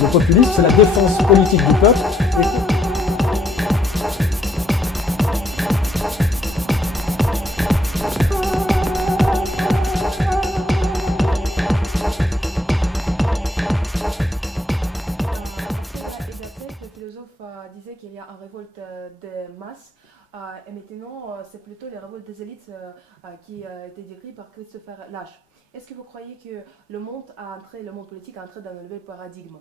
Le populisme, c'est la défense politique du peuple. Le philosophe disait qu'il y a une révolte des masses, et maintenant c'est plutôt les révoltes des élites qui a été décrite par Christopher Lasch. Est-ce que vous croyez que le monde politique a entré dans un nouvel paradigme?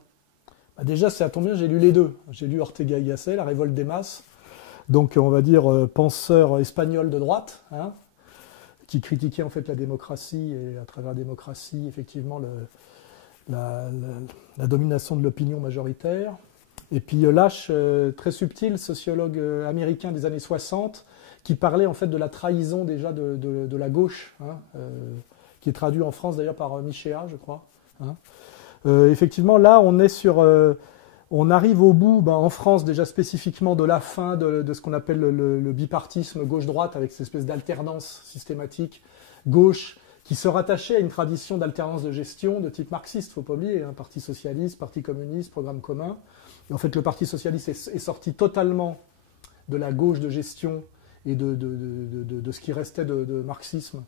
Déjà, ça tombe bien, j'ai lu les deux. J'ai lu Ortega y Gasset, La révolte des masses, donc on va dire penseur espagnol de droite, hein, qui critiquait en fait la démocratie, et à travers la démocratie, effectivement, la domination de l'opinion majoritaire. Et puis Lasch, très subtil, sociologue américain des années 60, qui parlait en fait de la trahison déjà de la gauche, hein, qui est traduit en France d'ailleurs par Michéa, je crois. Hein. Effectivement, là, on arrive au bout, en France déjà spécifiquement, de la fin de ce qu'on appelle le bipartisme gauche-droite, avec cette espèce d'alternance systématique gauche, qui se rattachait à une tradition d'alternance de gestion de type marxiste, faut pas oublier, hein, Parti socialiste, Parti communiste, programme commun. Et en fait, le Parti socialiste est sorti totalement de la gauche de gestion et de ce qui restait de marxisme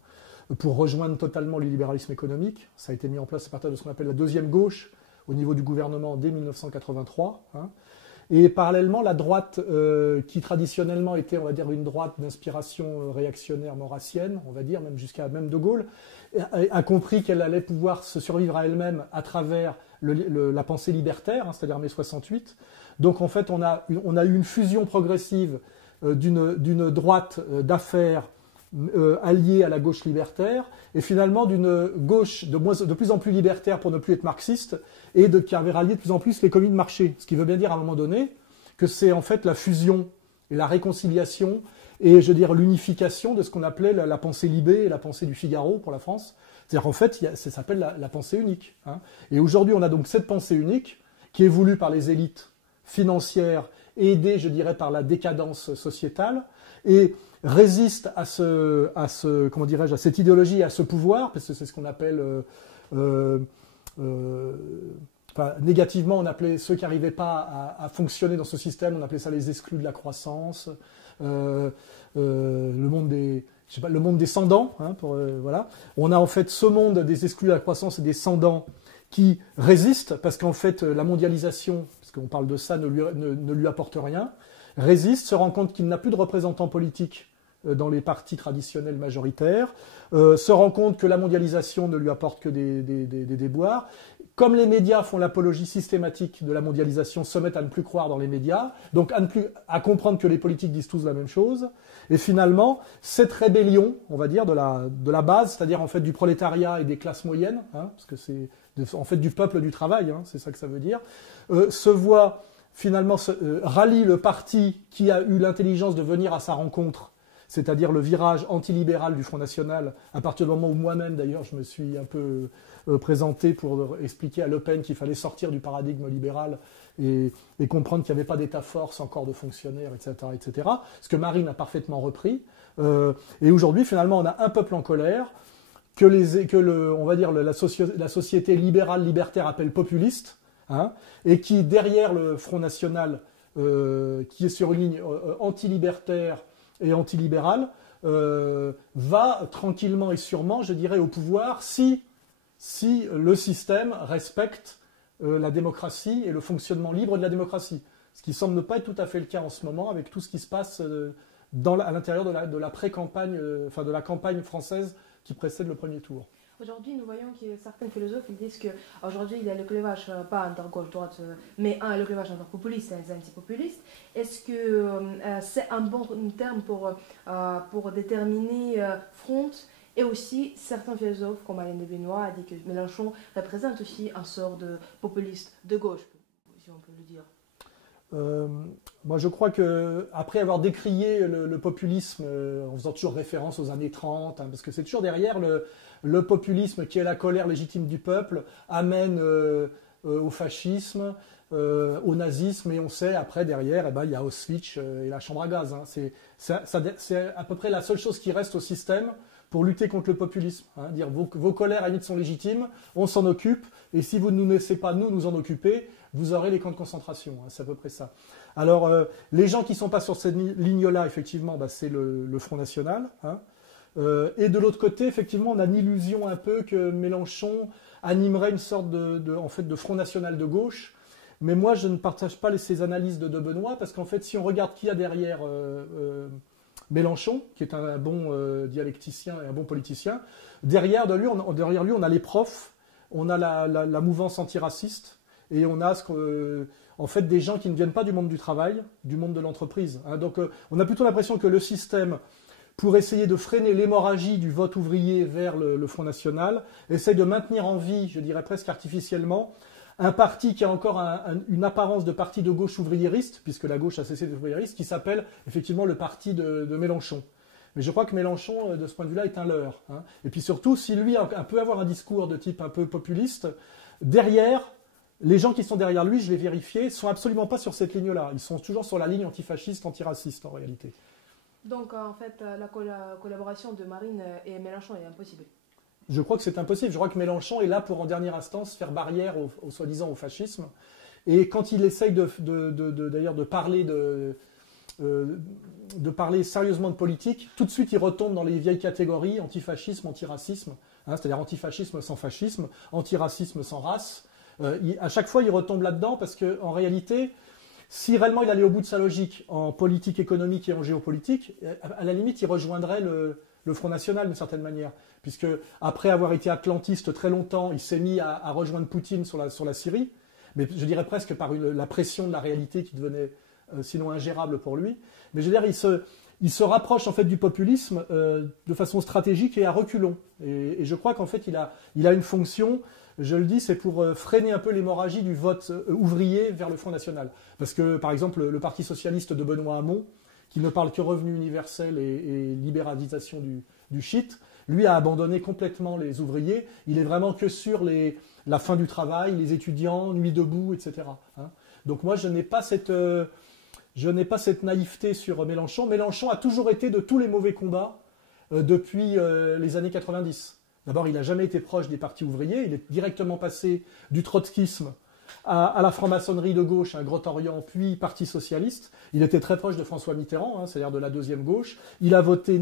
pour rejoindre totalement le libéralisme économique. Ça a été mis en place à partir de ce qu'on appelle la deuxième gauche au niveau du gouvernement dès 1983. Hein. Et parallèlement, la droite, qui traditionnellement était, on va dire, une droite d'inspiration réactionnaire maurassienne, on va dire, même jusqu'à même De Gaulle, a compris qu'elle allait pouvoir se survivre à elle-même à travers la pensée libertaire, hein, c'est-à-dire mai 68. Donc en fait, on a eu une fusion progressive d'une droite d'affaires alliée à la gauche libertaire, et finalement d'une gauche de plus en plus libertaire pour ne plus être marxiste, et qui avait rallié de plus en plus l'économie de marché. Ce qui veut bien dire à un moment donné que c'est en fait la fusion et la réconciliation et, je veux dire, l'unification de ce qu'on appelait la pensée Libé et la pensée du Figaro pour la France. C'est-à-dire en fait, ça s'appelle la pensée unique. Hein. Et aujourd'hui, on a donc cette pensée unique qui est voulue par les élites financières et aidée, je dirais, par la décadence sociétale, et résiste à comment dirais-je, à cette idéologie, à ce pouvoir, parce que c'est ce qu'on appelle, négativement, on appelait ceux qui n'arrivaient pas à fonctionner dans ce système, on appelait ça les exclus de la croissance, le monde des sans-dents, hein, voilà. On a en fait ce monde des exclus de la croissance et des sans-dents qui résistent, parce qu'en fait, la mondialisation, parce qu'on parle de ça, ne lui apporte rien, résiste, se rend compte qu'il n'a plus de représentants politiques dans les partis traditionnels majoritaires, se rend compte que la mondialisation ne lui apporte que des déboires. Comme les médias font l'apologie systématique de la mondialisation, se mettent à ne plus croire dans les médias, donc à comprendre que les politiques disent tous la même chose. Et finalement, cette rébellion, on va dire, de la base, c'est-à-dire en fait du prolétariat et des classes moyennes, hein, parce que c'est en fait du peuple du travail, hein, c'est ça que ça veut dire, se voit finalement rallie le parti qui a eu l'intelligence de venir à sa rencontre, c'est-à-dire le virage antilibéral du Front National, à partir du moment où moi-même, d'ailleurs, je me suis un peu présenté pour expliquer à Le Pen qu'il fallait sortir du paradigme libéral et comprendre qu'il n'y avait pas d'état-force encore de fonctionnaires, etc., etc., ce que Marine a parfaitement repris. Et aujourd'hui, finalement, on a un peuple en colère on va dire la société libérale libertaire appelle populiste, hein, et qui, derrière le Front National, qui est sur une ligne anti-libertaire et antilibérale, va tranquillement et sûrement, je dirais, au pouvoir si le système respecte la démocratie et le fonctionnement libre de la démocratie. Ce qui semble ne pas être tout à fait le cas en ce moment avec tout ce qui se passe à l'intérieur de la pré-campagne, de la campagne française qui précède le premier tour. Aujourd'hui, nous voyons que certains philosophes disent qu'aujourd'hui, il y a le clivage, pas entre gauche-droite, mais le clivage entre populistes et antipopulistes. Est-ce que c'est un bon terme pour déterminer front? Et aussi, certains philosophes, comme Alain de Benoît, a dit que Mélenchon représente aussi un sort de populiste de gauche, si on peut le dire. Moi, je crois que après avoir décrié le populisme, en faisant toujours référence aux années 30, hein, parce que c'est toujours derrière le populisme qui est la colère légitime du peuple, amène au fascisme, au nazisme, et on sait après derrière, il y a Auschwitz et la chambre à gaz. Hein. C'est à peu près la seule chose qui reste au système pour lutter contre le populisme. Dire vos colères à la limite sont légitimes, on s'en occupe, et si vous ne nous laissez pas nous en occuper, vous aurez les camps de concentration. C'est à peu près ça. Alors, les gens qui ne sont pas sur cette ligne-là, effectivement, c'est le Front National. Et de l'autre côté, effectivement, on a l'illusion un peu que Mélenchon animerait une sorte de Front National de gauche. Mais moi, je ne partage pas ces analyses de Benoît, parce qu'en fait, si on regarde qui y a derrière Mélenchon, qui est un bon dialecticien et un bon politicien, derrière lui, on a les profs, on a la mouvance antiraciste, et on a en fait des gens qui ne viennent pas du monde du travail, du monde de l'entreprise. Donc on a plutôt l'impression que le système, pour essayer de freiner l'hémorragie du vote ouvrier vers le Front National, essaie de maintenir en vie, je dirais presque artificiellement, un parti qui a encore une apparence de parti de gauche ouvriériste, puisque la gauche a cessé d'être ouvriériste, qui s'appelle effectivement le parti de Mélenchon. Mais je crois que Mélenchon, de ce point de vue-là, est un leurre. Et puis surtout, si lui peut avoir un discours de type un peu populiste, derrière, les gens qui sont derrière lui, je l'ai vérifié, sont absolument pas sur cette ligne-là. Ils sont toujours sur la ligne antifasciste, antiraciste en réalité. Donc en fait, la collaboration de Marine et Mélenchon est impossible. Je crois que c'est impossible. Je crois que Mélenchon est là pour, en dernière instance, faire barrière soi-disant au fascisme. Et quand il essaye d'ailleurs de parler sérieusement de politique, tout de suite il retombe dans les vieilles catégories antifascisme, antiracisme, c'est-à-dire antifascisme sans fascisme, antiracisme sans race. À chaque fois, il retombe là-dedans parce qu'en réalité, si réellement il allait au bout de sa logique en politique économique et en géopolitique, à la limite, il rejoindrait le Front National d'une certaine manière. Puisque après avoir été atlantiste très longtemps, il s'est mis à rejoindre Poutine sur la Syrie, mais je dirais presque par la pression de la réalité qui devenait sinon ingérable pour lui. Mais je veux dire, il se rapproche en fait du populisme de façon stratégique et à reculons. Et je crois qu'en fait, il a une fonction, je le dis, c'est pour freiner un peu l'hémorragie du vote ouvrier vers le Front National. Parce que, par exemple, le Parti socialiste de Benoît Hamon, qui ne parle que revenu universel et libéralisation du shit, lui a abandonné complètement les ouvriers. Il est vraiment que sur la fin du travail, les étudiants, nuit debout, etc. Donc moi, je n'ai pas cette naïveté sur Mélenchon. Mélenchon a toujours été de tous les mauvais combats depuis les années 90. D'abord, il n'a jamais été proche des partis ouvriers. Il est directement passé du trotskisme à la franc-maçonnerie de gauche, un Gros-Orient, puis Parti socialiste. Il était très proche de François Mitterrand, c'est-à-dire de la deuxième gauche. Il a voté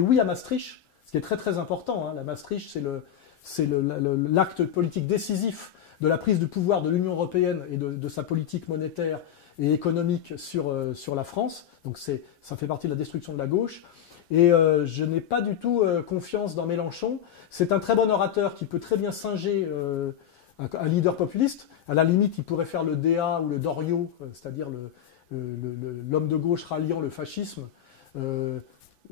oui à Maastricht, ce qui est très très important. La Maastricht, c'est l'acte politique décisif de la prise de pouvoir de l'Union européenne et de sa politique monétaire et économique sur la France. Donc ça fait partie de la destruction de la gauche. Et je n'ai pas du tout confiance dans Mélenchon. C'est un très bon orateur qui peut très bien singer un leader populiste. À la limite, il pourrait faire le DA ou le Doriot, c'est-à-dire l'homme de gauche ralliant le fascisme.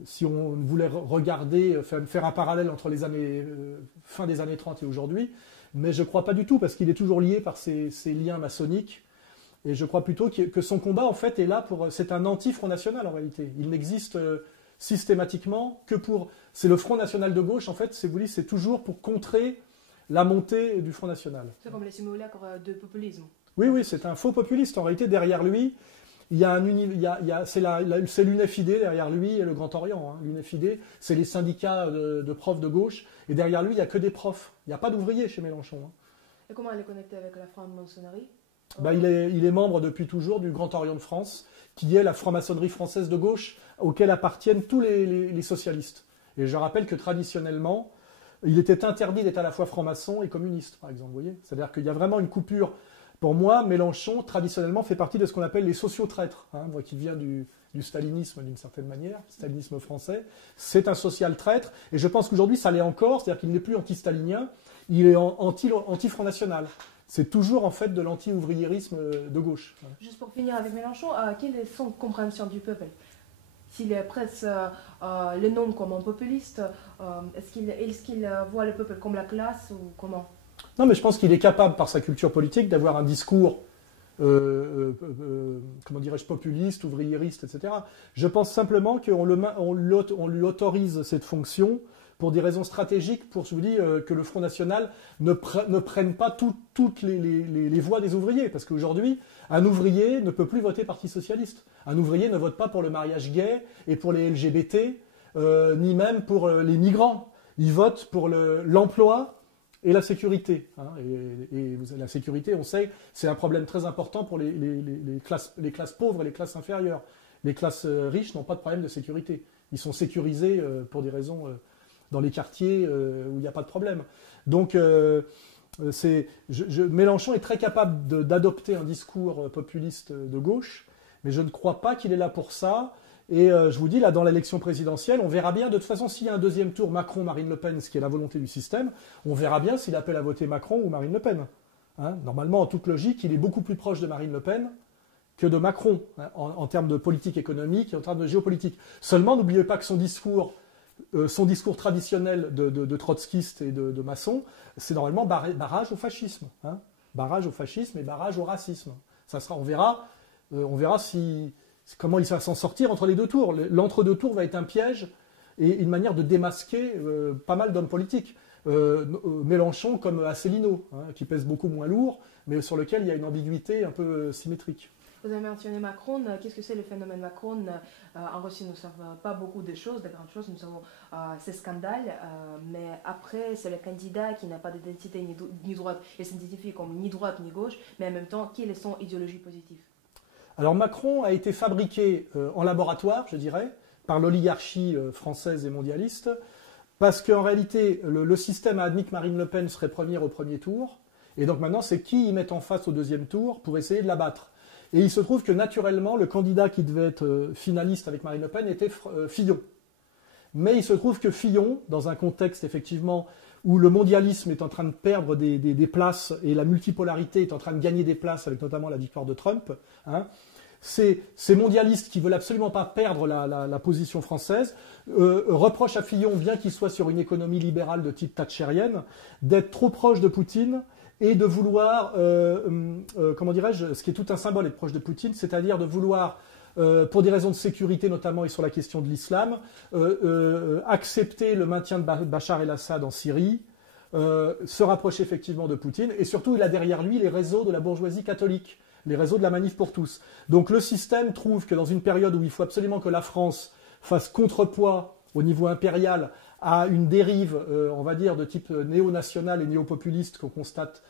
Si on voulait regarder, faire un parallèle entre les années fin des années 30 et aujourd'hui. Mais je ne crois pas du tout, parce qu'il est toujours lié par ces liens maçonniques. Et je crois plutôt que son combat, en fait, est là pour... C'est un anti-Front National, en réalité. Il n'existe systématiquement que pour... C'est le Front National de gauche, en fait, c'est toujours pour contrer la montée du Front National. C'est comme les simulacres de populisme. Oui, c'est un faux populiste. En réalité, derrière lui, il y a c'est l'UNFID derrière lui et le Grand Orient. L'UNFID, c'est les syndicats de profs de gauche. Et derrière lui, il n'y a que des profs. Il n'y a pas d'ouvriers chez Mélenchon. Et comment elle est connectée avec la franc-maçonnerie ? Il est membre depuis toujours du Grand Orient de France, qui est la franc-maçonnerie française de gauche, auquel appartiennent tous les socialistes. Et je rappelle que traditionnellement, il était interdit d'être à la fois franc-maçon et communiste, par exemple. Vous voyez ? C'est-à-dire qu'il y a vraiment une coupure. Pour moi, Mélenchon, traditionnellement, fait partie de ce qu'on appelle les sociotraîtres, moi qui viens du stalinisme d'une certaine manière, stalinisme français. C'est un social-traître, et je pense qu'aujourd'hui, ça l'est encore, c'est-à-dire qu'il n'est plus anti-stalinien, il est anti-Front National. C'est toujours en fait de l'anti-ouvriérisme de gauche. Juste pour finir avec Mélenchon, quelle est son compréhension du peuple ? S'il presse le nom comme un populiste, est-ce qu'il voit le peuple comme la classe ou comment ? Non, mais je pense qu'il est capable, par sa culture politique, d'avoir un discours, comment dirais-je, populiste, ouvriériste, etc. Je pense simplement qu'on lui autorise cette fonction pour des raisons stratégiques, pour je vous dis, que le Front National ne prenne pas toutes les voix des ouvriers. Parce qu'aujourd'hui, un ouvrier ne peut plus voter Parti socialiste. Un ouvrier ne vote pas pour le mariage gay et pour les LGBT. ni même pour les migrants. Ils votent pour l'emploi et la sécurité. Hein. Et la sécurité, on sait, c'est un problème très important pour les classes pauvres et les classes inférieures. Les classes riches n'ont pas de problème de sécurité. Ils sont sécurisés pour des raisons dans les quartiers où il n'y a pas de problème. Donc, Mélenchon est très capable d'adopter un discours populiste de gauche, mais je ne crois pas qu'il est là pour ça. Et je vous dis, là, dans l'élection présidentielle, on verra bien, de toute façon, s'il y a un deuxième tour Macron-Marine Le Pen, ce qui est la volonté du système, on verra bien s'il appelle à voter Macron ou Marine Le Pen. Hein, normalement, en toute logique, il est beaucoup plus proche de Marine Le Pen que de Macron, hein, en termes de politique économique et en termes de géopolitique. Seulement, n'oubliez pas que son discours traditionnel de trotskiste et de maçon, c'est normalement barrage au fascisme. Hein, barrage au fascisme et barrage au racisme. Ça sera, on verra comment il va s'en sortir entre les deux tours. L'entre-deux tours va être un piège et une manière de démasquer pas mal d'hommes politiques. Mélenchon comme Asselineau, hein, qui pèse beaucoup moins lourd, mais sur lequel il y a une ambiguïté un peu symétrique. Vous avez mentionné Macron. Qu'est-ce que c'est le phénomène Macron? En Russie, nous ne savons pas beaucoup de choses, de grandes choses. Nous savons ces scandales, mais après, c'est le candidat qui n'a pas d'identité ni droite et s'identifie comme ni droite ni gauche, mais en même temps, quelle est son idéologie positive? Alors Macron a été fabriqué en laboratoire, je dirais, par l'oligarchie française et mondialiste, parce qu'en réalité, le système a admis que Marine Le Pen serait première au premier tour, et donc maintenant, c'est qui y met en face au deuxième tour pour essayer de la battre. Et il se trouve que naturellement, le candidat qui devait être finaliste avec Marine Le Pen était Fillon. Mais il se trouve que Fillon, dans un contexte effectivement où le mondialisme est en train de perdre des places et la multipolarité est en train de gagner des places avec notamment la victoire de Trump, hein, ces mondialistes qui veulent absolument pas perdre la position française reprochent à Fillon, bien qu'il soit sur une économie libérale de type thatchérienne, d'être trop proche de Poutine et de vouloir, comment dirais-je, ce qui est tout un symbole être proche de Poutine, c'est-à-dire de vouloir, pour des raisons de sécurité notamment et sur la question de l'islam, accepter le maintien de Bachar el-Assad en Syrie, se rapprocher effectivement de Poutine, et surtout il a derrière lui les réseaux de la bourgeoisie catholique, les réseaux de la Manif pour tous. Donc le système trouve que dans une période où il faut absolument que la France fasse contrepoids au niveau impérial à une dérive, on va dire, de type néo-national et néo-populiste qu'on constate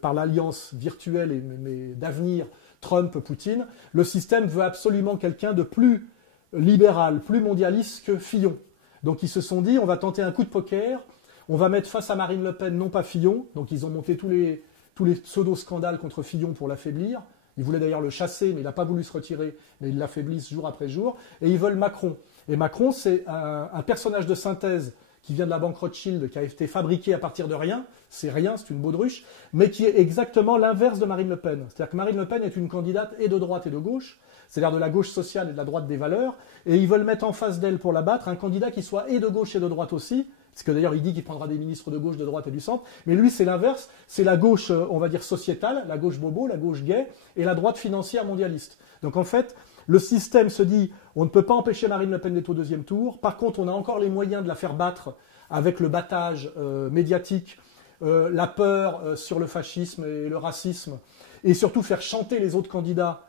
par l'alliance virtuelle mais d'avenir Trump-Poutine, le système veut absolument quelqu'un de plus libéral, plus mondialiste que Fillon. Donc ils se sont dit, on va tenter un coup de poker, on va mettre face à Marine Le Pen, non pas Fillon, donc ils ont monté tous les pseudo-scandales contre Fillon pour l'affaiblir. Ils voulaient d'ailleurs le chasser, mais il n'a pas voulu se retirer, mais ils l'affaiblissent jour après jour, et ils veulent Macron. Et Macron, c'est un personnage de synthèse qui vient de la banque Rothschild, qui a été fabriqué à partir de rien, c'est une baudruche, mais qui est exactement l'inverse de Marine Le Pen. C'est-à-dire que Marine Le Pen est une candidate et de droite et de gauche, c'est-à-dire de la gauche sociale et de la droite des valeurs, et ils veulent mettre en face d'elle pour la battre un candidat qui soit et de gauche et de droite aussi, parce que d'ailleurs il dit qu'il prendra des ministres de gauche, de droite et du centre, mais lui c'est l'inverse, c'est la gauche, on va dire sociétale, la gauche bobo, la gauche gay, et la droite financière mondialiste. Donc en fait, le système se dit, on ne peut pas empêcher Marine Le Pen d'être au deuxième tour, par contre on a encore les moyens de la faire battre avec le battage médiatique, la peur sur le fascisme et le racisme, et surtout faire chanter les autres candidats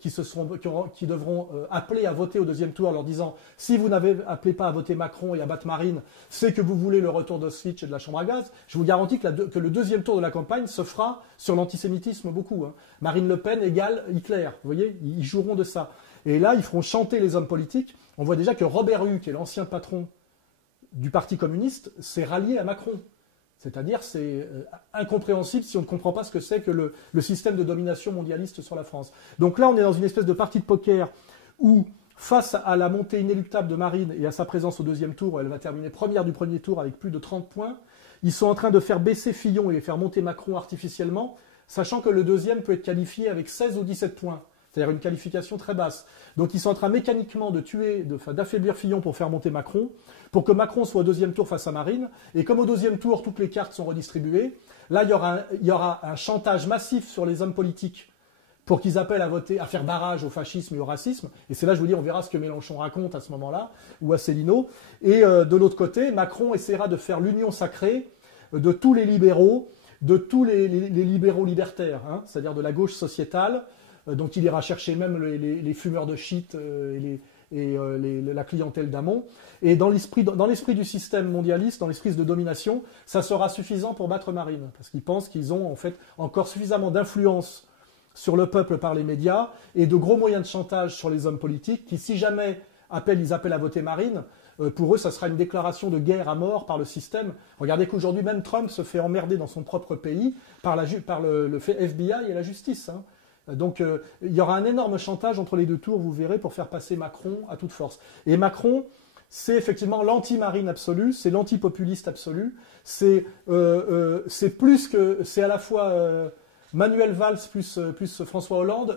qui devront appeler à voter au deuxième tour en leur disant « Si vous n'avez appelé pas à voter Macron et à battre Marine, c'est que vous voulez le retour d'Auschwitz et de la chambre à gaz. » Je vous garantis que le deuxième tour de la campagne se fera sur l'antisémitisme beaucoup. Hein. Marine Le Pen égale Hitler, vous voyez, ils joueront de ça. Et là, ils feront chanter les hommes politiques. On voit déjà que Robert Hue, qui est l'ancien patron du Parti communiste, s'est rallié à Macron. C'est-à-dire, c'est incompréhensible si on ne comprend pas ce que c'est que le système de domination mondialiste sur la France. Donc là, on est dans une espèce de partie de poker où, face à la montée inéluctable de Marine et à sa présence au deuxième tour, elle va terminer première du premier tour avec plus de 30 points, ils sont en train de faire baisser Fillon et faire monter Macron artificiellement, sachant que le deuxième peut être qualifié avec 16 ou 17 points. C'est-à-dire une qualification très basse. Donc ils sont en train mécaniquement d'affaiblir Fillon pour faire monter Macron, pour que Macron soit au deuxième tour face à Marine. Et comme au deuxième tour, toutes les cartes sont redistribuées, là, il y aura un chantage massif sur les hommes politiques pour qu'ils appellent à voter, à faire barrage au fascisme et au racisme. Et c'est là, je vous dis, on verra ce que Mélenchon raconte à ce moment-là, ou Asselineau. Et de l'autre côté, Macron essaiera de faire l'union sacrée de tous les libéraux, de tous les libéraux libertaires, hein, c'est-à-dire de la gauche sociétale. Donc il ira chercher même les fumeurs de shit et et la clientèle d'amont. Et dans l'esprit du système mondialiste, dans l'esprit de domination, ça sera suffisant pour battre Marine, parce qu'ils pensent qu'ils ont en fait encore suffisamment d'influence sur le peuple par les médias et de gros moyens de chantage sur les hommes politiques qui, si jamais ils appellent à voter Marine, pour eux, ça sera une déclaration de guerre à mort par le système. Regardez qu'aujourd'hui, même Trump se fait emmerder dans son propre pays par le FBI et la justice. Hein. Donc, il y aura un énorme chantage entre les deux tours, vous verrez, pour faire passer Macron à toute force. Et Macron, c'est effectivement l'anti-marine absolu, c'est l'anti-populiste absolu. C'est à la fois Manuel Valls plus François Hollande,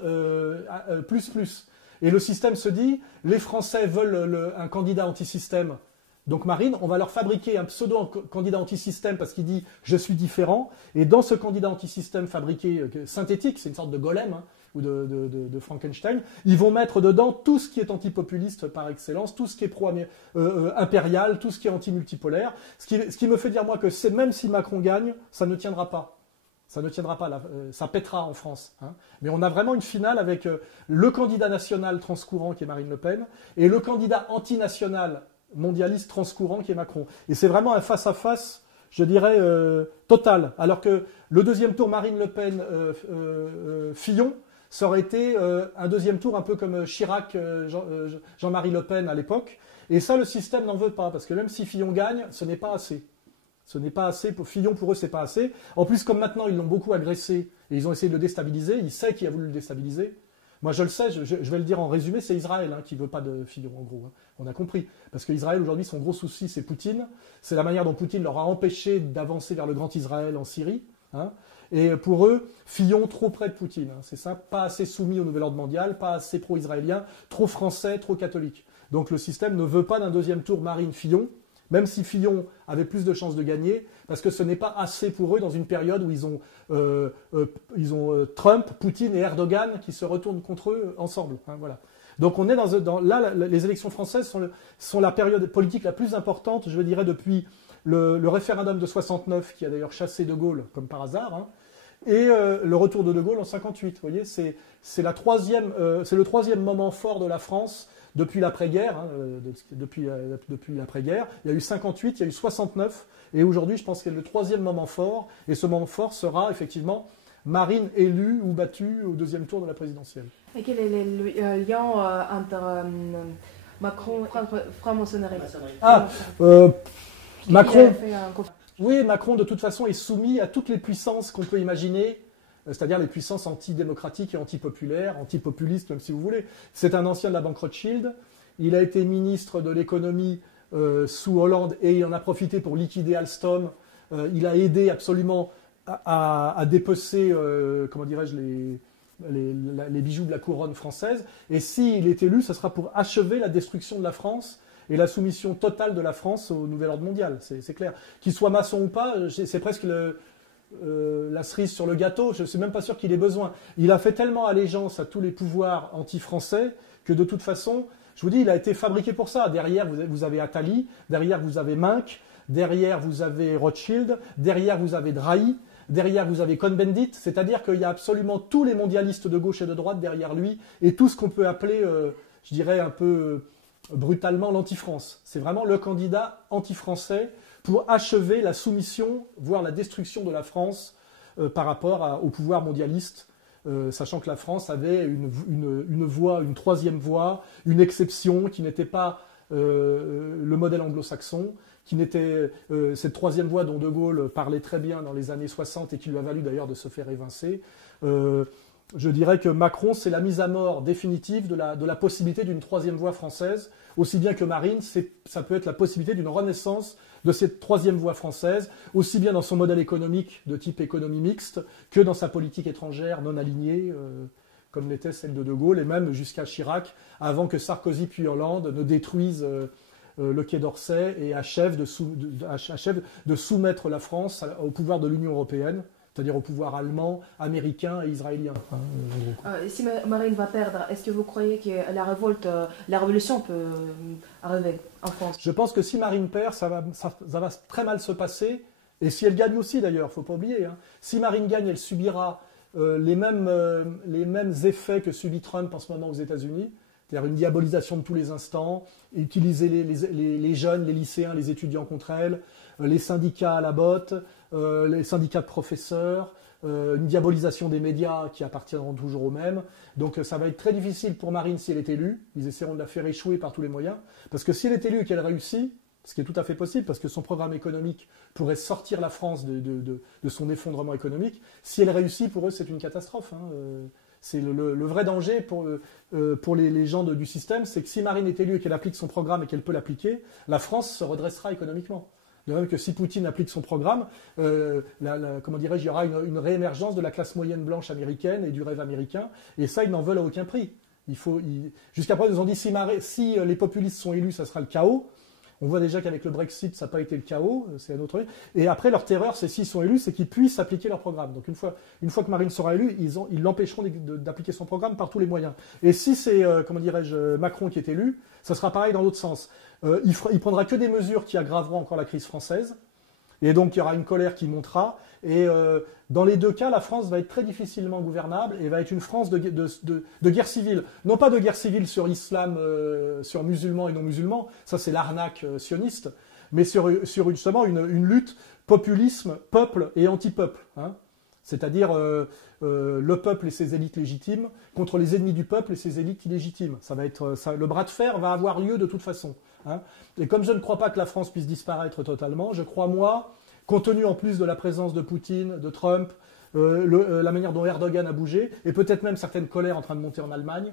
plus. Et le système se dit, les Français veulent un candidat anti-système. Donc Marine, on va leur fabriquer un pseudo-candidat anti-système parce qu'il dit « je suis différent ». Et dans ce candidat anti-système fabriqué synthétique, c'est une sorte de golem hein, ou de Frankenstein, ils vont mettre dedans tout ce qui est antipopuliste par excellence, tout ce qui est pro-impérial, tout ce qui est anti-multipolaire. Ce qui me fait dire moi que même si Macron gagne, ça ne tiendra pas. Ça ne tiendra pas, ça pètera en France. Hein. Mais on a vraiment une finale avec le candidat national transcourant qui est Marine Le Pen et le candidat antinational mondialiste transcourant qui est Macron. Et c'est vraiment un face-à-face, je dirais, total. Alors que le deuxième tour Marine Le Pen, Fillon, ça aurait été un deuxième tour un peu comme Chirac, Jean-Marie Le Pen à l'époque. Et ça, le système n'en veut pas, parce que même si Fillon gagne, ce n'est pas assez. Ce n'est pas assez, pour Fillon, pour eux, c'est pas assez. En plus, comme maintenant, ils l'ont beaucoup agressé et ils ont essayé de le déstabiliser, il sait qui a voulu le déstabiliser. Moi, je le sais, je vais le dire en résumé, c'est Israël hein, qui veut pas de Fillon, en gros. Hein. On a compris. Parce qu'Israël, aujourd'hui, son gros souci, c'est Poutine. C'est la manière dont Poutine leur a empêché d'avancer vers le grand Israël en Syrie. Hein. Et pour eux, Fillon, trop près de Poutine. Hein. C'est ça, pas assez soumis au nouvel ordre mondial, pas assez pro-israélien, trop français, trop catholique. Donc le système ne veut pas d'un deuxième tour Marine-Fillon, même si Fillon avait plus de chances de gagner, parce que ce n'est pas assez pour eux dans une période où ils ont Trump, Poutine et Erdogan qui se retournent contre eux ensemble. Hein, voilà. Donc on est là, les élections françaises sont la période politique la plus importante, je dirais, depuis le référendum de 69, qui a d'ailleurs chassé De Gaulle, comme par hasard, hein, et le retour de Gaulle en 58. Vous voyez, c'est le troisième moment fort de la France depuis l'après-guerre, hein, depuis l'après-guerre. Il y a eu 58, il y a eu 69, et aujourd'hui, je pense que c'est le troisième moment fort, et ce moment fort sera effectivement Marine élue ou battue au deuxième tour de la présidentielle. Et quel est le lien entre Macron et franc-maçonnerie? Macron. Oui, Macron, de toute façon, est soumis à toutes les puissances qu'on peut imaginer, c'est-à-dire les puissances antidémocratiques et antipopulaires, antipopulistes, même si vous voulez. C'est un ancien de la banque Rothschild. Il a été ministre de l'économie sous Hollande et il en a profité pour liquider Alstom. Il a aidé absolument à dépecer, comment dirais-je, les bijoux de la couronne française. Et s'il est élu, ce sera pour achever la destruction de la France et la soumission totale de la France au nouvel ordre mondial. C'est clair. Qu'il soit maçon ou pas, c'est presque la cerise sur le gâteau. Je ne suis même pas sûr qu'il ait besoin. Il a fait tellement allégeance à tous les pouvoirs anti-français que de toute façon, je vous dis, il a été fabriqué pour ça. Derrière, vous avez Attali, derrière, vous avez Minck, derrière, vous avez Rothschild, derrière, vous avez Drahi, derrière, vous avez Cohn-Bendit. C'est-à-dire qu'il y a absolument tous les mondialistes de gauche et de droite derrière lui et tout ce qu'on peut appeler, je dirais un peu brutalement, l'anti-France. C'est vraiment le candidat anti-français pour achever la soumission, voire la destruction de la France par rapport au pouvoir mondialiste, sachant que la France avait une voie, une troisième voie, une exception qui n'était pas le modèle anglo-saxon, qui n'était cette troisième voie dont De Gaulle parlait très bien dans les années 60 et qui lui a valu d'ailleurs de se faire évincer. Je dirais que Macron, c'est la mise à mort définitive de la possibilité d'une troisième voie française, aussi bien que Marine, ça peut être la possibilité d'une renaissance de cette troisième voie française, aussi bien dans son modèle économique de type économie mixte, que dans sa politique étrangère non alignée, comme l'était celle de De Gaulle, et même jusqu'à Chirac, avant que Sarkozy puis Hollande ne détruisent le Quai d'Orsay et achèvent de soumettre la France au pouvoir de l'Union européenne, c'est-à-dire au pouvoir allemand, américain et israélien. Si Marine va perdre, est-ce que vous croyez que la révolution peut arriver en France? Je pense que si Marine perd, ça va très mal se passer, et si elle gagne aussi d'ailleurs, il ne faut pas oublier. Hein. Si Marine gagne, elle subira les mêmes effets que subit Trump en ce moment aux États-Unis, c'est-à-dire une diabolisation de tous les instants, utiliser les jeunes, les lycéens, les étudiants contre elle, les syndicats à la botte, les syndicats de professeurs, une diabolisation des médias qui appartiendront toujours aux mêmes. Donc ça va être très difficile pour Marine si elle est élue. Ils essaieront de la faire échouer par tous les moyens. Parce que si elle est élue et qu'elle réussit, ce qui est tout à fait possible, parce que son programme économique pourrait sortir la France de son effondrement économique, si elle réussit, pour eux, c'est une catastrophe. Hein. C'est le vrai danger pour les gens du système, c'est que si Marine est élue et qu'elle applique son programme et qu'elle peut l'appliquer, la France se redressera économiquement. De même que si Poutine applique son programme, comment dirais-je, il y aura une réémergence de la classe moyenne blanche américaine et du rêve américain, et ça, ils n'en veulent à aucun prix. Jusqu'à présent, ils nous ont dit si les populistes sont élus, ça sera le chaos. On voit déjà qu'avec le Brexit, ça n'a pas été le chaos, c'est un autre. Et après, leur terreur, c'est s'ils sont élus, c'est qu'ils puissent appliquer leur programme. Donc une fois que Marine sera élue, ils l'empêcheront d'appliquer son programme par tous les moyens. Et si c'est, comment dirais-je, Macron qui est élu, ça sera pareil dans l'autre sens. Il prendra que des mesures qui aggraveront encore la crise française. Et donc il y aura une colère qui montera. Et dans les deux cas, la France va être très difficilement gouvernable et va être une France de guerre civile. Non pas de guerre civile sur l'islam, sur musulmans et non musulmans, ça c'est l'arnaque sioniste, mais sur justement une lutte populisme, peuple et anti-peuple. Hein. C'est-à-dire le peuple et ses élites légitimes contre les ennemis du peuple et ses élites illégitimes. Ça va être, le bras de fer va avoir lieu de toute façon. Hein. Et comme je ne crois pas que la France puisse disparaître totalement, je crois, moi, compte tenu en plus de la présence de Poutine, de Trump, la manière dont Erdogan a bougé, et peut-être même certaines colères en train de monter en Allemagne,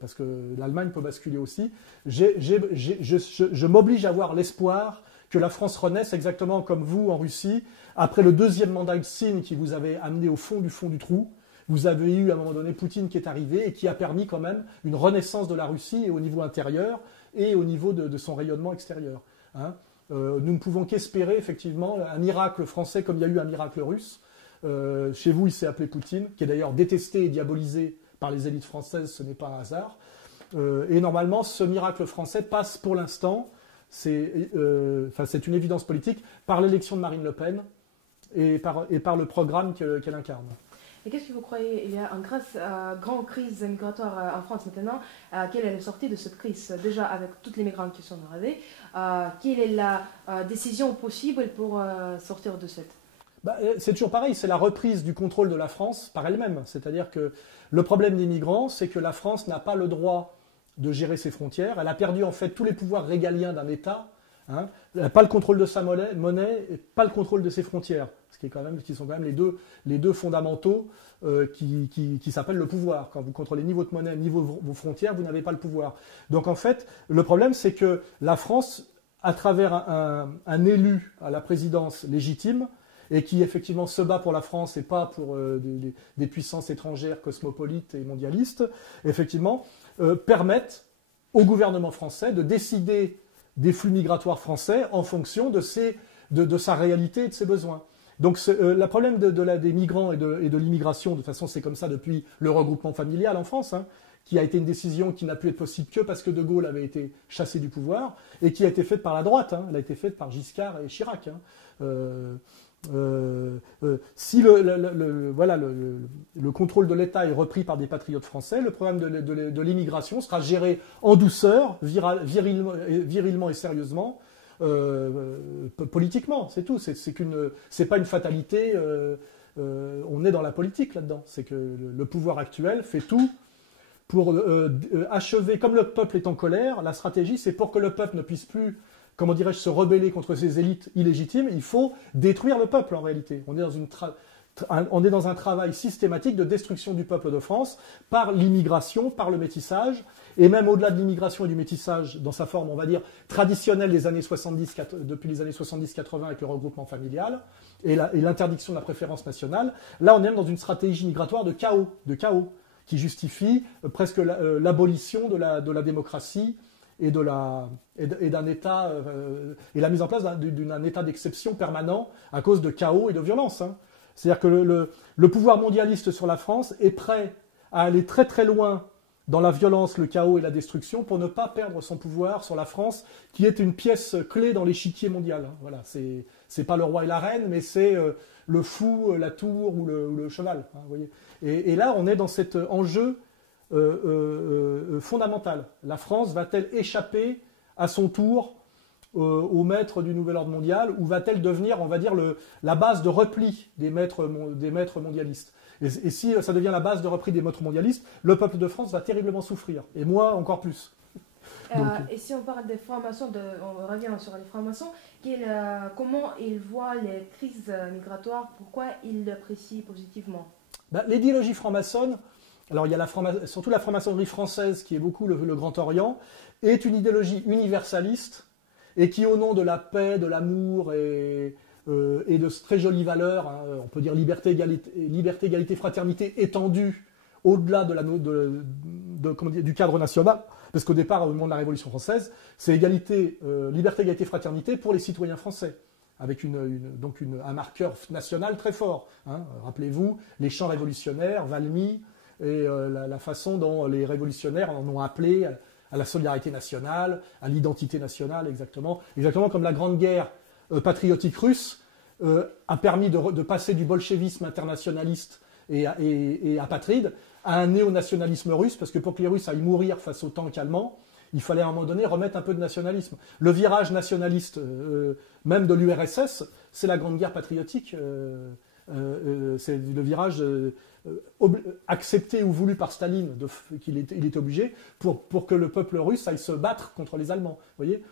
parce que l'Allemagne peut basculer aussi, je m'oblige à avoir l'espoir que la France renaisse exactement comme vous en Russie, après le deuxième mandat de Yeltsin qui vous avait amené au fond du trou. Vous avez eu à un moment donné Poutine qui est arrivé et qui a permis quand même une renaissance de la Russie et au niveau intérieur et au niveau de son rayonnement extérieur. Hein. Nous ne pouvons qu'espérer effectivement un miracle français comme il y a eu un miracle russe. Chez vous, il s'est appelé Poutine, qui est d'ailleurs détesté et diabolisé par les élites françaises, ce n'est pas un hasard. Et normalement, ce miracle français passe pour l'instant, c'est une évidence politique, par l'élection de Marine Le Pen et par le programme qu'elle incarne. Et qu'est-ce que vous croyez? Il y a une grande crise migratoire en France maintenant. Quelle est la sortie de cette crise? Déjà, avec tous les migrants qui sont arrivés, quelle est la décision possible pour sortir de cette? C'est toujours pareil, c'est la reprise du contrôle de la France par elle-même. C'est-à-dire que le problème des migrants, c'est que la France n'a pas le droit de gérer ses frontières. Elle a perdu en fait tous les pouvoirs régaliens d'un État. Hein. Elle n'a pas le contrôle de sa monnaie et pas le contrôle de ses frontières. Qui sont quand même les deux fondamentaux qui s'appellent le pouvoir. Quand vous contrôlez ni votre monnaie, ni vos frontières, vous n'avez pas le pouvoir. Donc en fait, le problème, c'est que la France, à travers un élu à la présidence légitime, et qui effectivement se bat pour la France et pas pour des puissances étrangères cosmopolites et mondialistes, effectivement, permettent au gouvernement français de décider des flux migratoires français en fonction de sa réalité et de ses besoins. Donc le problème des migrants et de l'immigration, de toute façon c'est comme ça depuis le regroupement familial en France, hein, qui a été une décision qui n'a pu être possible que parce que De Gaulle avait été chassé du pouvoir, et qui a été faite par la droite, hein, elle a été faite par Giscard et Chirac. Hein. Si le contrôle de l'État est repris par des patriotes français, le problème de l'immigration sera géré en douceur, virilement et sérieusement, politiquement, c'est tout. C'est pas une fatalité. On est dans la politique là-dedans. C'est que le pouvoir actuel fait tout pour achever. Comme le peuple est en colère, la stratégie, c'est pour que le peuple ne puisse plus, comment dirais-je, se rebeller contre ces élites illégitimes. Il faut détruire le peuple en réalité. On est dans un travail systématique de destruction du peuple de France par l'immigration, par le métissage, et même au-delà de l'immigration et du métissage, dans sa forme, on va dire, traditionnelle des années 70, depuis les années 70-80 avec le regroupement familial, et l'interdiction de la préférence nationale, là on est dans une stratégie migratoire de chaos, qui justifie presque l'abolition de la démocratie et d'un État, et la mise en place d'un État d'exception permanent à cause de chaos et de violence. Hein. C'est-à-dire que le pouvoir mondialiste sur la France est prêt à aller très très loin dans la violence, le chaos et la destruction pour ne pas perdre son pouvoir sur la France, qui est une pièce clé dans l'échiquier mondial. Voilà, c'est pas le roi et la reine, mais c'est le fou, la tour ou le cheval. Hein, vous voyez. Et là, on est dans cet enjeu fondamentale. La France va-t-elle échapper à son tour au maître du nouvel ordre mondial, ou va-t-elle devenir, on va dire, la base de repli des maîtres mondialistes? Et si ça devient la base de repli des maîtres mondialistes, le peuple de France va terriblement souffrir, et moi encore plus. Et si on parle des francs-maçons, on revient sur les francs-maçons, comment ils voient les crises migratoires, pourquoi ils l'apprécient positivement? L'idéologie franc-maçonne, alors il y a surtout la franc-maçonnerie française, qui est beaucoup le Grand Orient, est une idéologie universaliste, et qui, au nom de la paix, de l'amour et de très jolies valeurs, hein, on peut dire liberté, égalité, fraternité étendue au-delà du cadre national, parce qu'au départ, au moment de la Révolution française, c'est liberté, égalité, fraternité pour les citoyens français, avec un marqueur national très fort. Hein. Rappelez-vous, les chants révolutionnaires, Valmy, et la façon dont les révolutionnaires en ont appelé à la solidarité nationale, à l'identité nationale, exactement comme la Grande Guerre patriotique russe a permis de passer du bolchevisme internationaliste et apatride à un néo-nationalisme russe, parce que pour que les Russes aillent mourir face aux tanks allemands, il fallait à un moment donné remettre un peu de nationalisme. Le virage nationaliste, même de l'URSS, c'est la Grande Guerre patriotique. C'est le virage accepté ou voulu par Staline, qu'il était obligé, pour que le peuple russe aille se battre contre les Allemands. Voyez,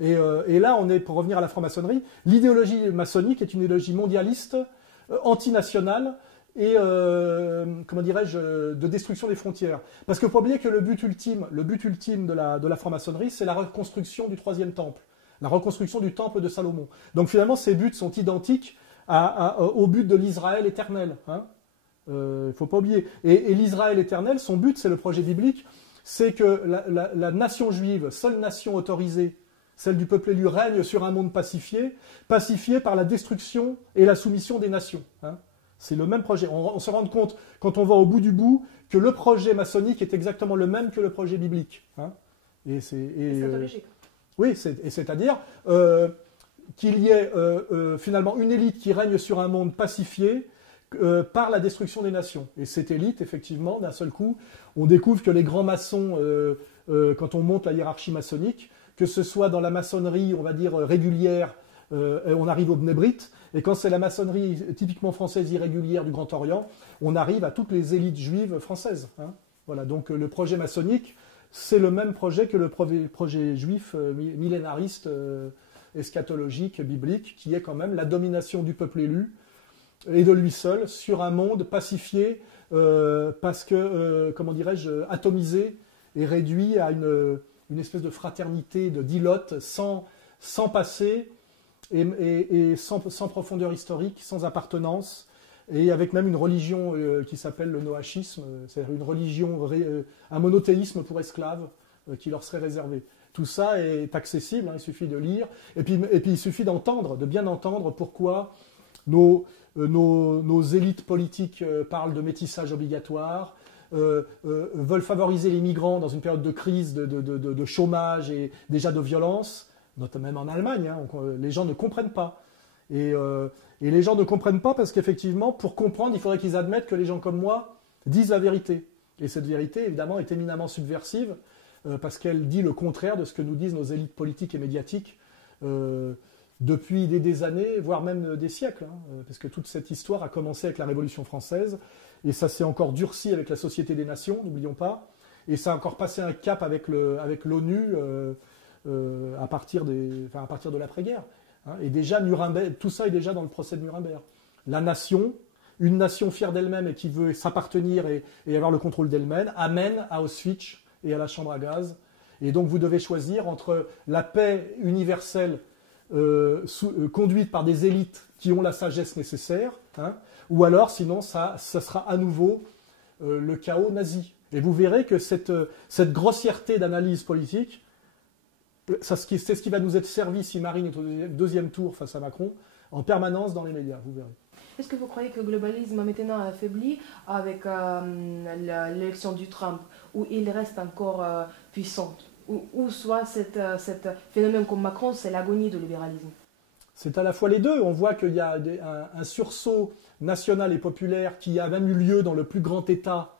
et là, pour revenir à la franc-maçonnerie, l'idéologie maçonnique est une idéologie mondialiste, antinationale, et comment dirais-je, de destruction des frontières. Parce qu'il ne faut pas oublier que le but ultime de la franc-maçonnerie, c'est la reconstruction du troisième temple, la reconstruction du temple de Salomon. Donc finalement, ces buts sont identiques au but de l'Israël éternel. Hein. Il ne faut pas oublier. Et l'Israël éternel, son but, c'est le projet biblique, c'est que la nation juive, seule nation autorisée, celle du peuple élu, règne sur un monde pacifié par la destruction et la soumission des nations. Hein. C'est le même projet. On se rend compte, quand on va au bout du bout, que le projet maçonnique est exactement le même que le projet biblique. Hein. Oui, c'est-à-dire qu'il y ait finalement une élite qui règne sur un monde pacifié par la destruction des nations. Et cette élite, effectivement, d'un seul coup, on découvre que les grands maçons, quand on monte la hiérarchie maçonnique, que ce soit dans la maçonnerie, on va dire, régulière, on arrive au Bnei Brit, et quand c'est la maçonnerie typiquement française irrégulière du Grand Orient, on arrive à toutes les élites juives françaises. Hein. Voilà, donc le projet maçonnique, c'est le même projet que le projet juif millénariste, eschatologique, biblique, qui est quand même la domination du peuple élu et de lui seul sur un monde pacifié, parce que, comment dirais-je, atomisé et réduit à une espèce de fraternité, de dilote, sans passé, et sans profondeur historique, sans appartenance, et avec même une religion qui s'appelle le noachisme, c'est-à-dire une religion, un monothéisme pour esclaves qui leur serait réservé. Tout ça est accessible, hein, il suffit de lire, et puis il suffit d'entendre, de bien entendre pourquoi nos élites politiques parlent de métissage obligatoire, veulent favoriser les migrants dans une période de crise, de chômage et déjà de violence, notamment même en Allemagne, hein, les gens ne comprennent pas. Et les gens ne comprennent pas parce qu'effectivement, pour comprendre, il faudrait qu'ils admettent que les gens comme moi disent la vérité. Et cette vérité, évidemment, est éminemment subversive parce qu'elle dit le contraire de ce que nous disent nos élites politiques et médiatiques depuis des années, voire même des siècles. Hein, parce que toute cette histoire a commencé avec la Révolution française et ça s'est encore durci avec la Société des Nations, n'oublions pas. Et ça a encore passé un cap avec l'ONU à partir de l'après-guerre. Hein, et déjà, Nuremberg, tout ça est déjà dans le procès de Nuremberg. La nation, une nation fière d'elle-même et qui veut s'appartenir et avoir le contrôle d'elle-même, amène à Auschwitz et à la chambre à gaz. Et donc vous devez choisir entre la paix universelle conduite par des élites qui ont la sagesse nécessaire, hein, ou alors sinon ça sera à nouveau le chaos nazi. Et vous verrez que cette grossièreté d'analyse politique, c'est ce qui va nous être servi si Marine est au deuxième tour face à Macron, en permanence dans les médias, vous verrez. Est-ce que vous croyez que le globalisme maintenant affaibli avec l'élection du Trump, où il reste encore puissant, ou soit cet phénomène comme Macron, c'est l'agonie du libéralisme? C'est à la fois les deux. On voit qu'il y a un sursaut national et populaire qui a même eu lieu dans le plus grand État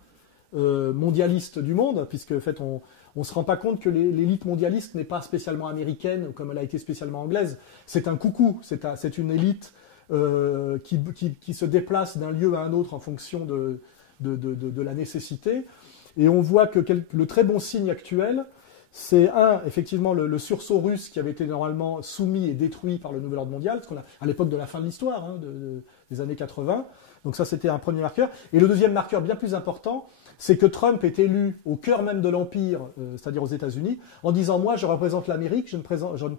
mondialiste du monde, puisque en fait on ne se rend pas compte que l'élite mondialiste n'est pas spécialement américaine comme elle a été spécialement anglaise. C'est un coucou, c'est une élite qui se déplace d'un lieu à un autre en fonction de la nécessité. Et on voit que le très bon signe actuel, c'est effectivement le sursaut russe qui avait été normalement soumis et détruit par le nouvel ordre mondial, à l'époque de la fin de l'histoire, des années 80. Donc ça, c'était un premier marqueur. Et le deuxième marqueur, bien plus important, c'est que Trump est élu au cœur même de l'Empire, c'est-à-dire aux États-Unis, en disant « Moi, je représente l'Amérique, je ne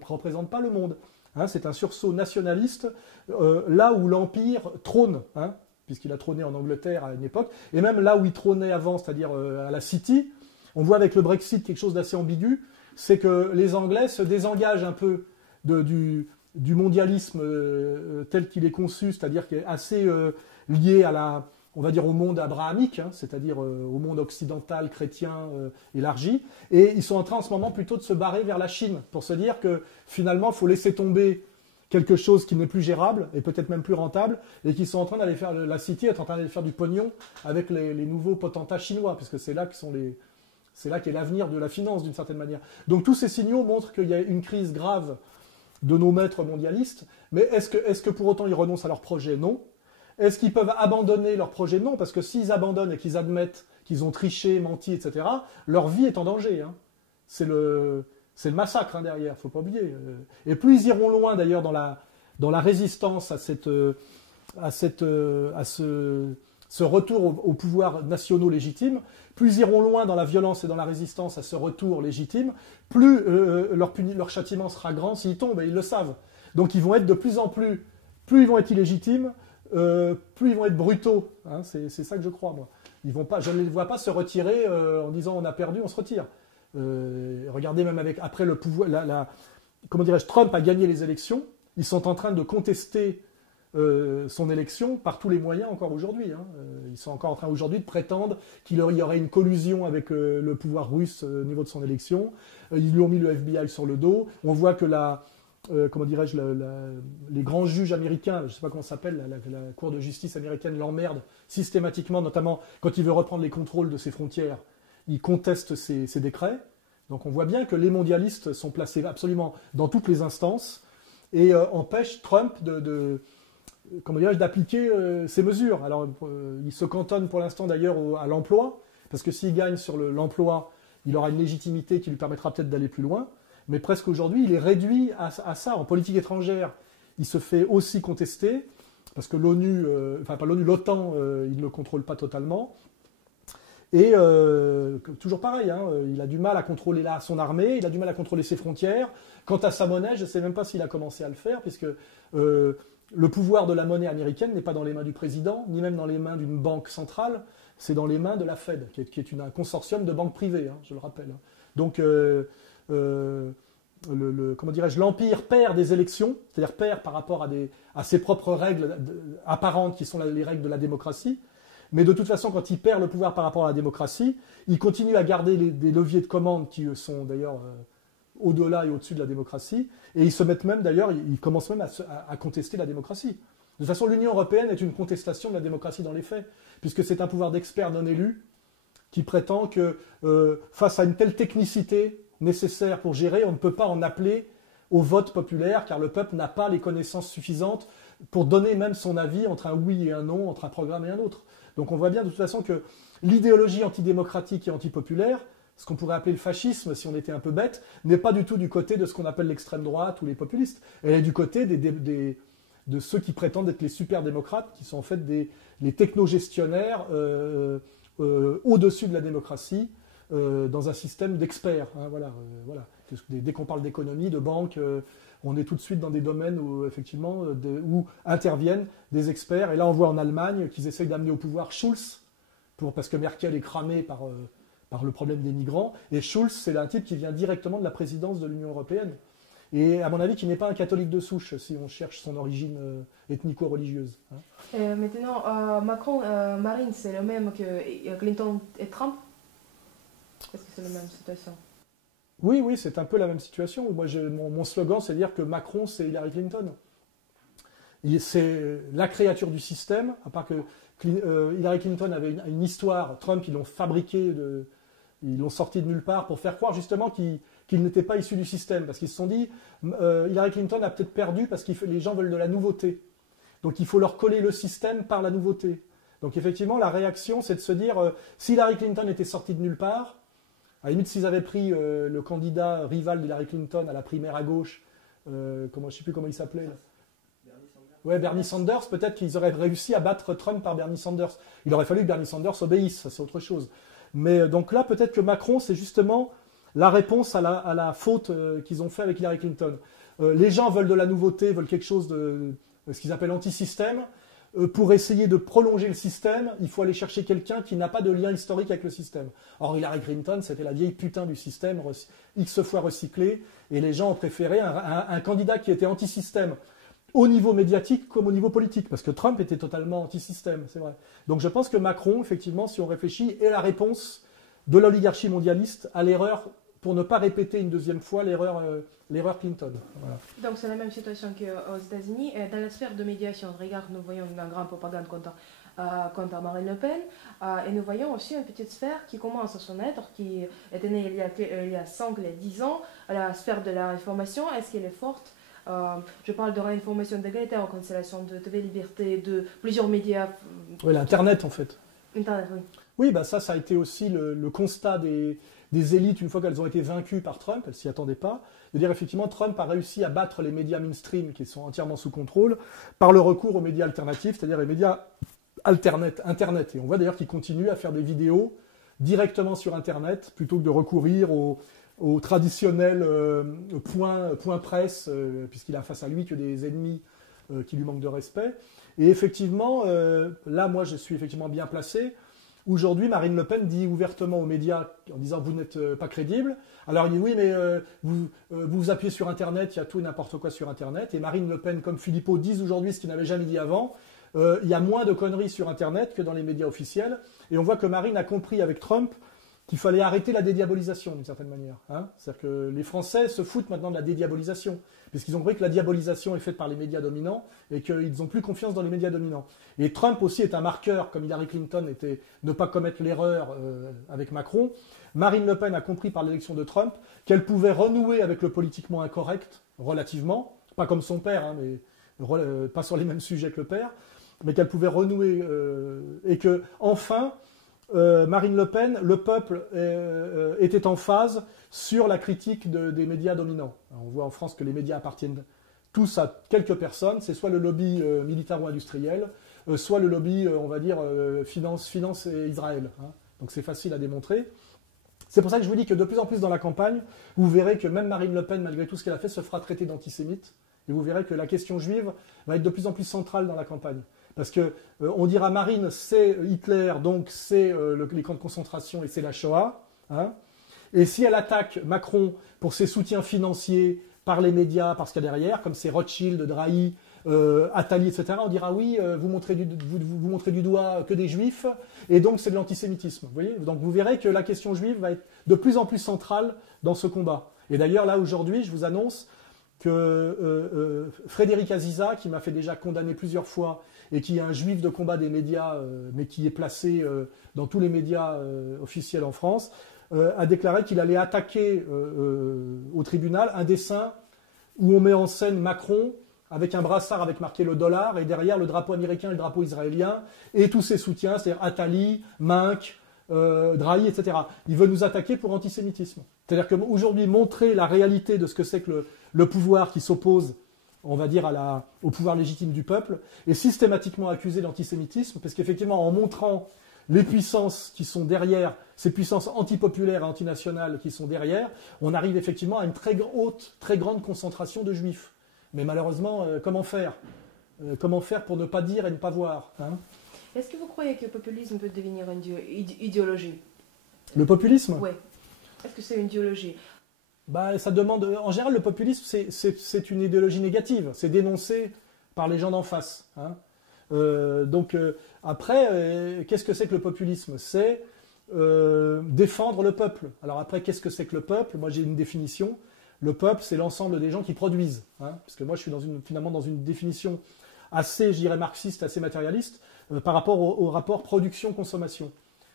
représente pas le monde ». C'est un sursaut nationaliste, là où l'Empire trône, puisqu'il a trôné en Angleterre à une époque, et même là où il trônait avant, c'est-à-dire à la City. On voit avec le Brexit quelque chose d'assez ambigu, c'est que les Anglais se désengagent un peu du mondialisme tel qu'il est conçu, c'est-à-dire qu'il est assez lié on va dire au monde abrahamique, c'est-à-dire au monde occidental, chrétien élargi, et ils sont en train en ce moment plutôt de se barrer vers la Chine, pour se dire que finalement il faut laisser tomber quelque chose qui n'est plus gérable, et peut-être même plus rentable, et qu'ils sont en train d'aller faire, la City est en train d'aller faire du pognon avec les nouveaux potentats chinois, puisque c'est là qu'est l'avenir de la finance, d'une certaine manière. Donc tous ces signaux montrent qu'il y a une crise grave de nos maîtres mondialistes, mais est-ce que pour autant ils renoncent à leur projet? Non. Est-ce qu'ils peuvent abandonner leur projet? Non, parce que s'ils abandonnent et qu'ils admettent qu'ils ont triché, menti, etc., leur vie est en danger. C'est le massacre derrière, il ne faut pas oublier. Et plus ils iront loin d'ailleurs dans la résistance à ce retour au pouvoir nationaux légitimes, plus ils iront loin dans la violence et dans la résistance à ce retour légitime, plus leur châtiment sera grand s'ils tombent, et ils le savent. Donc ils vont être de plus en plus ils vont être illégitimes, plus ils vont être brutaux. C'est ça que je crois, moi. Je ne les vois pas se retirer en disant on a perdu, on se retire. Regardez même après le pouvoir, comment dirais-je, Trump a gagné les élections, ils sont en train de contester son élection par tous les moyens encore aujourd'hui. Ils sont encore en train aujourd'hui de prétendre qu'il y aurait une collusion avec le pouvoir russe au niveau de son élection. Ils lui ont mis le FBI sur le dos. On voit que comment dirais-je, les grands juges américains, je ne sais pas comment ça s'appelle, la Cour de justice américaine l'emmerde systématiquement, notamment quand il veut reprendre les contrôles de ses frontières. Il conteste ces décrets. Donc on voit bien que les mondialistes sont placés absolument dans toutes les instances et empêchent Trump d'appliquer ces mesures. Alors il se cantonne pour l'instant d'ailleurs à l'emploi, parce que s'il gagne sur l'emploi, il aura une légitimité qui lui permettra peut-être d'aller plus loin. Mais presque aujourd'hui, il est réduit à ça. En politique étrangère, il se fait aussi contester, parce que l'OTAN, il ne le contrôle pas totalement. Et toujours pareil, il a du mal à contrôler son armée, il a du mal à contrôler ses frontières. Quant à sa monnaie, je ne sais même pas s'il a commencé à le faire, puisque le pouvoir de la monnaie américaine n'est pas dans les mains du président, ni même dans les mains d'une banque centrale, c'est dans les mains de la Fed, qui est un consortium de banques privées, je le rappelle. Donc, comment dirais-je, l'Empire perd des élections, c'est-à-dire perd par rapport à ses propres règles apparentes, qui sont les règles de la démocratie. Mais de toute façon, quand il perd le pouvoir par rapport à la démocratie, il continue à garder des leviers de commande qui sont d'ailleurs au-delà et au-dessus de la démocratie. Et ils se mettent même, d'ailleurs, ils commencent même à contester la démocratie. De toute façon, l'Union européenne est une contestation de la démocratie dans les faits, puisque c'est un pouvoir d'experts non élus qui prétend que face à une telle technicité nécessaire pour gérer, on ne peut pas en appeler au vote populaire, car le peuple n'a pas les connaissances suffisantes pour donner même son avis entre un oui et un non, entre un programme et un autre. Donc on voit bien de toute façon que l'idéologie antidémocratique et antipopulaire, ce qu'on pourrait appeler le fascisme si on était un peu bête, n'est pas du tout du côté de ce qu'on appelle l'extrême droite ou les populistes. Elle est du côté de ceux qui prétendent être les super-démocrates, qui sont en fait les technogestionnaires au-dessus de la démocratie, dans un système d'experts. Voilà. Dès qu'on parle d'économie, de banque, on est tout de suite dans des domaines où, effectivement, où interviennent des experts. Et là, on voit en Allemagne qu'ils essayent d'amener au pouvoir Schulz, parce que Merkel est cramée par le problème des migrants. Et Schulz, c'est un type qui vient directement de la présidence de l'Union européenne. Et à mon avis, qui n'est pas un catholique de souche, si on cherche son origine ethnico-religieuse. Maintenant, Macron, Marine, c'est le même que Clinton et Trump? Est-ce que c'est la même situation? Oui, c'est un peu la même situation. Moi, mon slogan, c'est de dire que Macron, c'est Hillary Clinton. C'est la créature du système, à part que Hillary Clinton avait une histoire, Trump, ils l'ont fabriqué, ils l'ont sorti de nulle part pour faire croire justement qu'il n'était pas issu du système. Parce qu'ils se sont dit, Hillary Clinton a peut-être perdu parce que les gens veulent de la nouveauté. Donc il faut leur coller le système par la nouveauté. Donc effectivement, la réaction, c'est de se dire, si Hillary Clinton était sortie de nulle part, à la limite, s'ils avaient pris le candidat rival d'Hillary Clinton à la primaire à gauche, je ne sais plus comment il s'appelait. Ouais, Bernie Sanders, peut-être qu'ils auraient réussi à battre Trump par Bernie Sanders. Il aurait fallu que Bernie Sanders obéisse, ça c'est autre chose. Mais donc là, peut-être que Macron, c'est justement la réponse à la faute qu'ils ont fait avec Hillary Clinton. Les gens veulent de la nouveauté, veulent quelque chose de ce qu'ils appellent anti-système. Pour essayer de prolonger le système, il faut aller chercher quelqu'un qui n'a pas de lien historique avec le système. Or, Hillary Clinton, c'était la vieille putain du système, X fois recyclé, et les gens ont préféré un candidat qui était anti-système, au niveau médiatique comme au niveau politique, parce que Trump était totalement anti-système, c'est vrai. Donc je pense que Macron, effectivement, si on réfléchit, est la réponse de l'oligarchie mondialiste à l'erreur, pour ne pas répéter une deuxième fois l'erreur Clinton. Voilà. Donc c'est la même situation qu'aux États-Unis. Dans la sphère de médiation, regarde, nous voyons une grande propagande contre Marine Le Pen, et nous voyons aussi une petite sphère qui commence à se naître, qui était née il y a 5, 10 ans, la sphère de l'information. Est-ce qu'elle est forte? Je parle de réinformation d'égalité en constellation de TV Liberté, de plusieurs médias. Oui, l'Internet en fait. Internet, oui. Oui, bah ça a été aussi le constat des élites une fois qu'elles ont été vaincues par Trump, elles s'y attendaient pas, de dire effectivement Trump a réussi à battre les médias mainstream qui sont entièrement sous contrôle par le recours aux médias alternatifs, c'est-à-dire les médias Internet. Et on voit d'ailleurs qu'il continue à faire des vidéos directement sur Internet plutôt que de recourir au traditionnel point presse, puisqu'il a face à lui que des ennemis qui lui manquent de respect. Et effectivement, là, moi, je suis effectivement bien placé. Aujourd'hui, Marine Le Pen dit ouvertement aux médias, en disant « vous n'êtes pas crédible ». Alors il dit « oui, mais vous appuyez sur Internet, il y a tout et n'importe quoi sur Internet ». Et Marine Le Pen, comme Philippot, disent aujourd'hui ce qu'ils n'avaient jamais dit avant. Il y a moins de conneries sur Internet que dans les médias officiels. Et on voit que Marine a compris avec Trump qu'il fallait arrêter la dédiabolisation d'une certaine manière. Hein. C'est-à-dire que les Français se foutent maintenant de la dédiabolisation, puisqu'ils ont compris que la diabolisation est faite par les médias dominants et qu'ils n'ont plus confiance dans les médias dominants. Et Trump aussi est un marqueur, comme Hillary Clinton était ne pas commettre l'erreur avec Macron. Marine Le Pen a compris par l'élection de Trump qu'elle pouvait renouer avec le politiquement incorrect, relativement, pas comme son père, hein, mais pas sur les mêmes sujets que le père, mais qu'elle pouvait renouer et que, enfin, Marine Le Pen, le peuple était en phase sur la critique des médias dominants. Alors, on voit en France que les médias appartiennent tous à quelques personnes. C'est soit le lobby militaro-industriel, soit le lobby, on va dire, finance et Israël. Hein. Donc c'est facile à démontrer. C'est pour ça que je vous dis que de plus en plus dans la campagne, vous verrez que même Marine Le Pen, malgré tout ce qu'elle a fait, se fera traiter d'antisémite. Et vous verrez que la question juive va être de plus en plus centrale dans la campagne. Parce que on dira Marine, c'est Hitler, donc c'est les camps de concentration et c'est la Shoah. Hein. Et si elle attaque Macron pour ses soutiens financiers par les médias, parce qu'il y a derrière, comme c'est Rothschild, Drahi, Attali, etc., on dira oui, vous montrez du doigt que des juifs, et donc c'est de l'antisémitisme. Vous voyez. Donc vous verrez que la question juive va être de plus en plus centrale dans ce combat. Et d'ailleurs, là, aujourd'hui, je vous annonce que Frédéric Aziza, qui m'a fait déjà condamner plusieurs fois, et qui est un juif de combat des médias, mais qui est placé dans tous les médias officiels en France, a déclaré qu'il allait attaquer au tribunal un dessin où on met en scène Macron avec un brassard avec marqué le dollar, et derrière le drapeau américain et le drapeau israélien, et tous ses soutiens, c'est-à-dire Attali, Mink, Drahi, etc. Il veut nous attaquer pour antisémitisme. C'est-à-dire qu'aujourd'hui, montrer la réalité de ce que c'est que le pouvoir qui s'oppose, on va dire, au pouvoir légitime du peuple, est systématiquement accusé d'antisémitisme, parce qu'effectivement, en montrant les puissances qui sont derrière, ces puissances antipopulaires et antinationales qui sont derrière, on arrive effectivement à une très grande concentration de juifs. Mais malheureusement, comment faire Comment faire pour ne pas dire et ne pas voir, hein? Est-ce que vous croyez que le populisme peut devenir une idéologie? Le populisme? Oui. Est-ce que c'est une idéologie? Bah, ça demande. En général, le populisme, c'est une idéologie négative. C'est dénoncé par les gens d'en face. Hein. Après, qu'est-ce que c'est que le populisme? C'est défendre le peuple. Alors après, qu'est-ce que c'est que le peuple? Moi, j'ai une définition. Le peuple, c'est l'ensemble des gens qui produisent. Hein, parce que moi, je suis finalement dans une définition assez, je dirais, marxiste, assez matérialiste. par rapport au rapport production-consommation.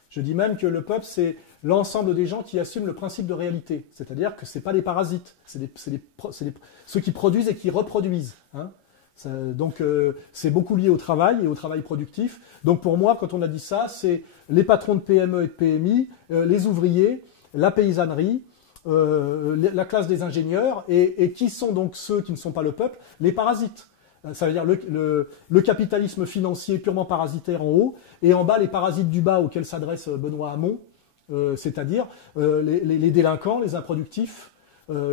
Je dis même que le peuple, c'est l'ensemble des gens qui assument le principe de réalité. C'est-à-dire que ce n'est pas des parasites, c'est ceux qui produisent et qui reproduisent. Hein. Donc c'est beaucoup lié au travail et au travail productif. Donc pour moi, quand on a dit ça, c'est les patrons de PME et de PMI, les ouvriers, la paysannerie, la classe des ingénieurs, et qui sont donc ceux qui ne sont pas le peuple, les parasites. Ça veut dire le capitalisme financier purement parasitaire en haut, et en bas les parasites du bas auxquels s'adresse Benoît Hamon, c'est-à-dire les délinquants, les improductifs,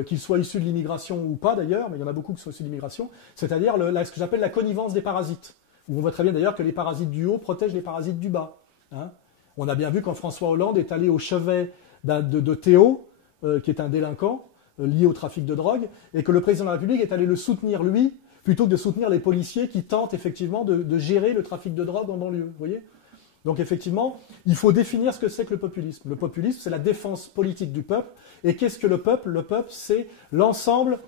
qu'ils soient issus de l'immigration ou pas d'ailleurs, mais il y en a beaucoup qui sont issus de l'immigration, c'est-à-dire ce que j'appelle la connivence des parasites, où on voit très bien d'ailleurs que les parasites du haut protègent les parasites du bas. Hein. On a bien vu quand François Hollande est allé au chevet de Théo, qui est un délinquant lié au trafic de drogue, et que le président de la République est allé le soutenir lui, plutôt que de soutenir les policiers qui tentent effectivement de gérer le trafic de drogue en banlieue. Vous voyez ? Donc effectivement, il faut définir ce que c'est que le populisme. Le populisme, c'est la défense politique du peuple. Et qu'est-ce que le peuple ? Le peuple, c'est l'ensemble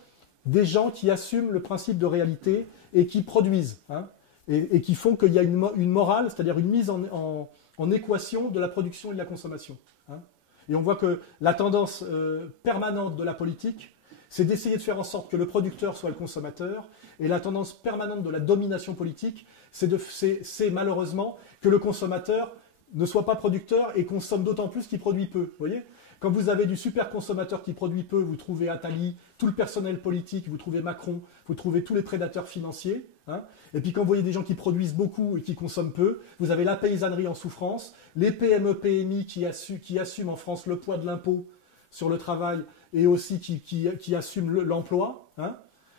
des gens qui assument le principe de réalité et qui produisent, hein, et qui font qu'il y a une morale, c'est-à-dire une mise en équation de la production et de la consommation. Hein. Et on voit que la tendance permanente de la politique, c'est d'essayer de faire en sorte que le producteur soit le consommateur, et la tendance permanente de la domination politique, c'est malheureusement que le consommateur ne soit pas producteur et consomme d'autant plus qu'il produit peu. Vous voyez ? Quand vous avez du super consommateur qui produit peu, vous trouvez Attali, tout le personnel politique, vous trouvez Macron, vous trouvez tous les prédateurs financiers. Hein, et puis quand vous voyez des gens qui produisent beaucoup et qui consomment peu, vous avez la paysannerie en souffrance, les PME, PMI qui assument en France le poids de l'impôt sur le travail et aussi qui assument l'emploi. Hein.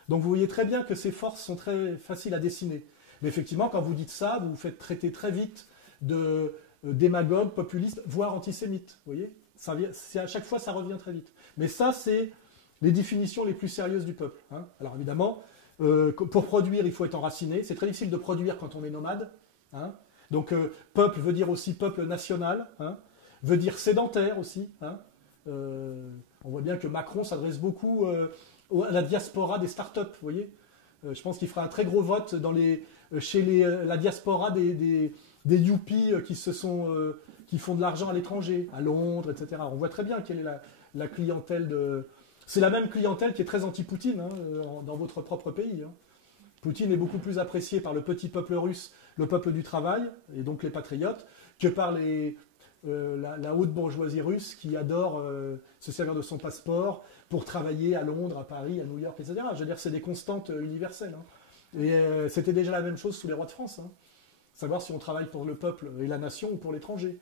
Donc vous voyez très bien que ces forces sont très faciles à dessiner. Mais effectivement, quand vous dites ça, vous vous faites traiter très vite de démagogue, populiste, voire antisémite. Vous voyez ? À chaque fois, ça revient très vite. Mais ça, c'est les définitions les plus sérieuses du peuple. Hein. Alors évidemment, pour produire, il faut être enraciné. C'est très difficile de produire quand on est nomade. Hein. Donc peuple veut dire aussi peuple national, hein, veut dire sédentaire aussi. Hein. On voit bien que Macron s'adresse beaucoup à la diaspora des startups, vous voyez. Je pense qu'il fera un très gros vote chez la diaspora des yuppies qui font de l'argent à l'étranger, à Londres, etc. On voit très bien quelle est la clientèle de... C'est la même clientèle qui est très anti-Poutine hein, dans votre propre pays. Hein. Poutine est beaucoup plus apprécié par le petit peuple russe, le peuple du travail, et donc les patriotes, que par la haute bourgeoisie russe qui adore se servir de son passeport pour travailler à Londres, à Paris, à New York, etc. Je veux dire, c'est des constantes universelles. Hein. Et c'était déjà la même chose sous les rois de France. Hein. Savoir si on travaille pour le peuple et la nation ou pour l'étranger.